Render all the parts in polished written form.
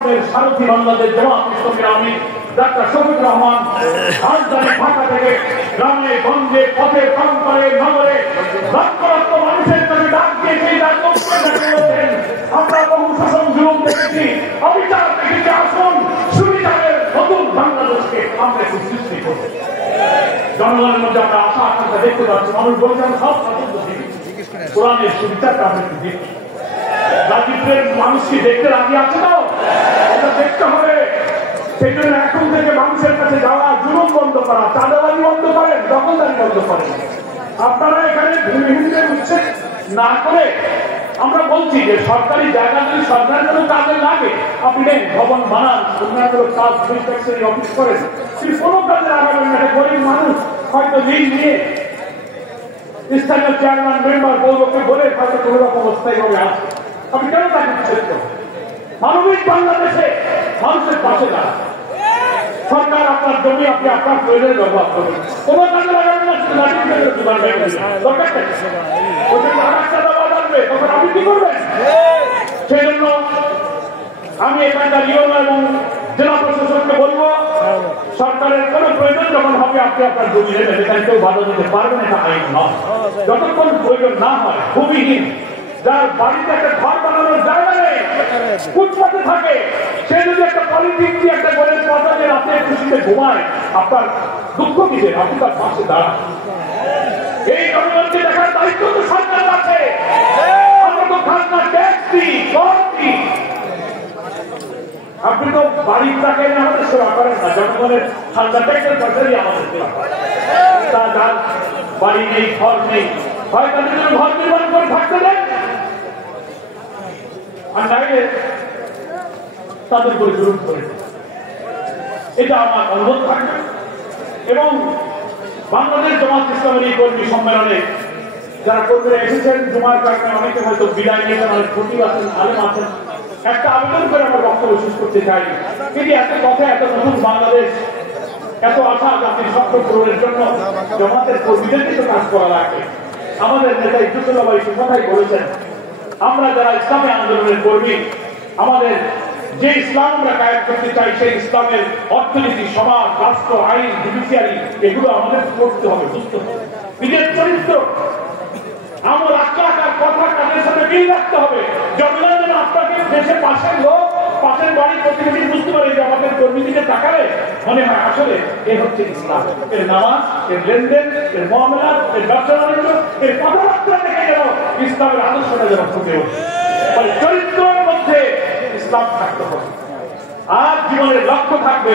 সারথী বাংলাদেশ জামাত ইসলামীর আমির ডাক্তার শফিকুর রহমান রাজধানী ঢাকা থেকে গ্রামে গঞ্জে পথে প্রান্তরে নগরে লক্ষ লক্ষ মানুষের কাছে ডাক দিয়ে সেই ডাক করেছেন। আমরা বহু শোষণ জুলুম দেখেছি, অবিচার দেখেছি। আসুন সুবিচারের নতুন বাংলাদেশকে আমরা একটু সৃষ্টি করব। জনগণের মধ্যে আমরা আশা আকাঙ্ক্ষা দেখতে পাচ্ছি। মানুষ বলছেন সব স্বাতন্ত্র দিকে কোরআনের সুবিচারটা আমরা একটু দেখি। গাজীপুরের মানুষ কি দেখতে রাজি আছে না? এটা দেখতে হবে। সেই জন্য এখন থেকে মানুষের কাছে যাওয়া, জুলুম বন্ধ করা, চাঁদাবাজি বন্ধ করেন, দখলদারি বন্ধ করেন। আপনারা এখানে ভূমিহীনদের উচ্ছেদ না করে আমরা বলছি যে সরকারি জায়গা যদি সরকারের জন্য কাজে লাগে, আপনি নেন ভবন বানান, অন্যান্য কাজ অফিস করেন, তিনি কোনো কাজে লাগাবেন না। গরিব মানুষ হয়তো ঋণ নিয়ে স্থানীয় চেয়ারম্যান মেম্বার বৌরকে বলে হয়তো কোনো রকম অবস্থায় হবে আসে। আপনি কেন তাকে উচ্ছেদ করেন? মানবিক বাংলাদেশে মানুষের পাশে দাঁড়ান। সরকার আপনার জমি আপনি আপনার প্রয়োজনে ব্যবহার করবেন, কোনো কাজে লাগাবেন না। তখন আপনি কি করবেন? সেই জন্য আমি এখানকার ইউনো এবং জেলা প্রশাসনকে বলবো, সরকারের কোন প্রয়োজন যখন হবে আপনি আপনার জমি নেবেন, এখানে কেউ বাধা দিতে পারবেন, এটা আইন নয়। যতক্ষণ প্রয়োজন না হয়, ভূমিহীন যার বাড়িতে একটা ঘর বানানোর জায়গা নেই, ফুটপাতে থাকে, সে যদি একটা পলিথিন দিয়ে একটা গরের পাতা দিয়ে রাতে খুশিতে ঘুমায়, আপনার দুঃখ কিসের? আপনি তার পাশে দাঁড়ান। এই জনগণকে দেখার দায়িত্ব তো সরকার আছে। আমরা তো খাজনা ট্যাক্স দিই, কর দিই। আপনি তো বাড়ির টাকা এনে আমাদের সেবা করেন না, জনগণের খাজনা ট্যাক্সের পয়সাই আমাদের সেবা করেন। তা যার বাড়ি নেই, ঘর নেই, হয় তাদের জন্য ঘর নির্মাণ করে থাকতে দেন, আর নাইলে তাদের করে জরুর করে। এটা আমার অনুরোধ থাকবে। এবং বাংলাদেশ জামাত ইসলামের এই কর্মী সম্মেলনে যারা কর্মীরা এসেছেন, জুমার কারণে অনেকে হয়তো বিদায় নিয়েছেন, অনেক খতিব আছেন, আলেম আছেন, একটা আবেদন করে আমরা বক্তব্য শেষ করতে চাই। কিন্তু এত কথা, এত নতুন বাংলাদেশ, এত আশা জাতির স্বপ্ন পূরণের জন্য জামাতের কর্মীদেরকে তো কাজ করা লাগবে। আমাদের নেতা ইদ্দুসুল্লাহ ভাই সে কথাই বলেছেন, আমরা যারা ইসলামী আন্দোলনের কর্মী, আমাদের যে ইসলাম আমরা কায়েম করতে চাই, সেই ইসলামের অর্থনীতি, সমাজ, রাষ্ট্র, আইন, জুডিশিয়ারি, এগুলো আমাদের করতে হবে, বুঝতে হবে। নিজের চরিত্র, আমার আখলাক আর কথা কাজের সাথে মিল রাখতে হবে। জনগণ যেন আপনাকে দেশের পাশের লোক, পাশের বাড়ির প্রতিনিধি বুঝতে পারে যে আমাদের কর্মীদিকে তাকালে মনে হয় আসলে এ হচ্ছে ইসলাম। এর নামাজ, এর লেনদেন, এর মহামেলা, এর ব্যবসা বাণিজ্য, এর কথাবার্তা দেখে যেন ইসলামের আদর্শটা যেন ফুটে ওঠে। চরিত্রের মধ্যে ইসলাম থাকতে হবে। আর জীবনের লক্ষ্য থাকবে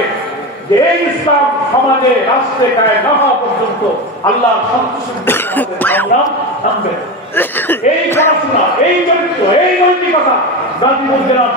যে এই ইসলাম সমাজে, রাষ্ট্রে কায়েম না হওয়া পর্যন্ত আল্লাহর সন্তুষ্টি থামবে। এই পড়াশোনা, এই চরিত্র, এই নৈতিকতা গাজীপুর জেলার